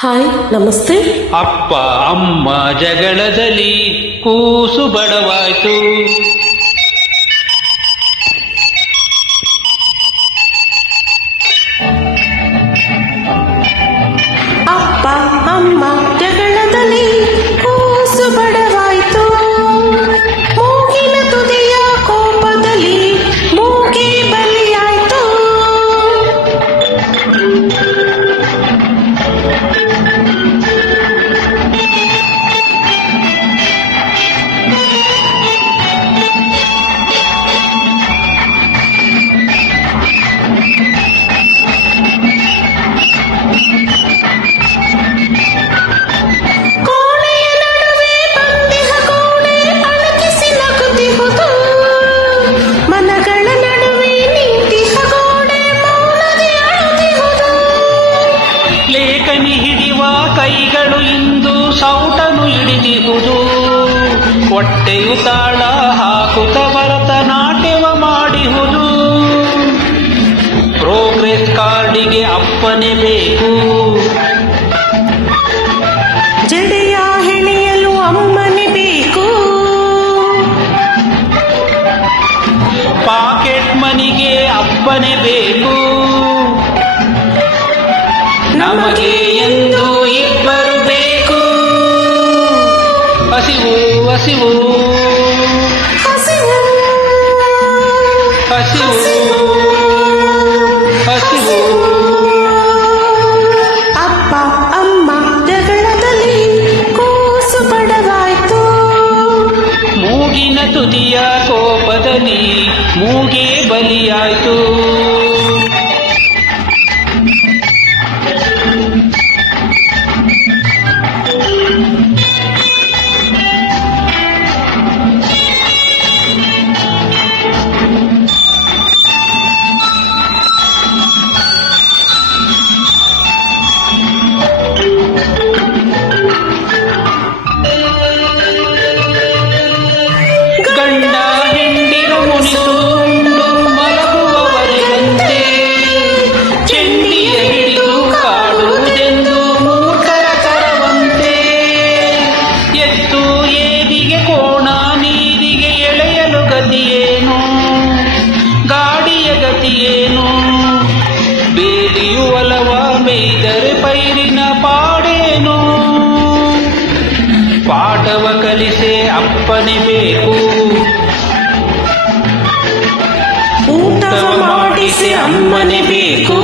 Hi, ನಮಸ್ತೆ. ಅಪ್ಪ ಅಮ್ಮ ಜಗಳದಲ್ಲಿ ಕೂಸು ಬಡವಾಯ್ತು. ಅಪ್ಪ ಅಮ್ಮ ಜಗಳದಲ್ಲಿ ಕೂಸು ಬಡವಾಯ್ತು. ಮೂಗಿನ ತುದಿಯ ಕೋಪದಲ್ಲಿ ಮೂಗಿ ಬಲಿಯಾಯ್ತು. ಲೇಖನಿ ಹಿಡಿಯುವ ಕೈಗಳು ಇಂದು ಸೌಟನು ಹಿಡಿದಿಹುದು. ಹೊಟ್ಟೆಯು ತಾಳ ಹಾಕುತ್ತ ಭರತನಾಟ್ಯವ ಮಾಡಿಹುದು. ಪ್ರೋಗ್ರೆಸ್ ಕಾರ್ಡಿಗೆ ಅಪ್ಪನೇ ಬೇಕು, ಜಡೆಯ ಹೆಣೆಯಲು ಅಮ್ಮನೆ ಬೇಕು. ಪಾಕೆಟ್ ಮನಿಗೆ ಅಪ್ಪನೇ ಬೇಕು. ನಮಗೆ ಎಂದು ಇಬ್ಬರು ಬೇಕು. ಹಸಿವು ಹಸಿವು ಹಸಿವು ಹಸಿವು ಹಸಿವು. ಅಪ್ಪ ಅಮ್ಮ ಜಗಳದಲ್ಲಿ ಕೂಸು ಬಡವಾಯ್ತು. ಮೂಗಿನ ತುದಿಯ ಕೋಪದಲ್ಲಿ ಮೂಗೇ ಬಲಿಯಾಯ್ತು. ಗಂಡ ಹೆಂಡಿರು ಮುನಿಸುಂಡು ಮಲಗುವವರೆಗಂತೆ ಚೆಂಡಿಯ ಹಿಡಿದು ಕಾಡುವುದೆಂದು ಮೂರ್ಖರ ಕರವಂತೆ. ಎತ್ತು ಏದಿಗೆ ಕೋಣ ನೀರಿಗೆ ಎಳೆಯಲು ಗತಿಯೇನು, ಗಾಡಿಯ ಗತಿಯೇನು. ಬೇಲಿಯು ಒಲವ ಮೇಯ್ದರೆ ಪೈರಿನ ಪಾಡೇನು. ಪಾಠವ ಕಲಿಸೆ ಅಪ್ಪನೇ ಬೇಕು, ಊಟವ ಮಾಡಿಸಿ ಅಮ್ಮನೆ ಬೇಕು.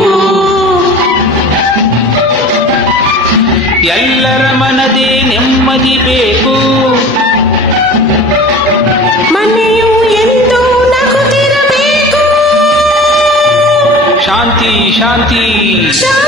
ಎಲ್ಲರ ಮನದೇ ನೆಮ್ಮದಿ ಬೇಕು. ಮನೆಯು ಎಂದು ನಗುತ್ತಿರಬೇಕು. ಶಾಂತಿ ಶಾಂತಿ ಶಾಂತಿ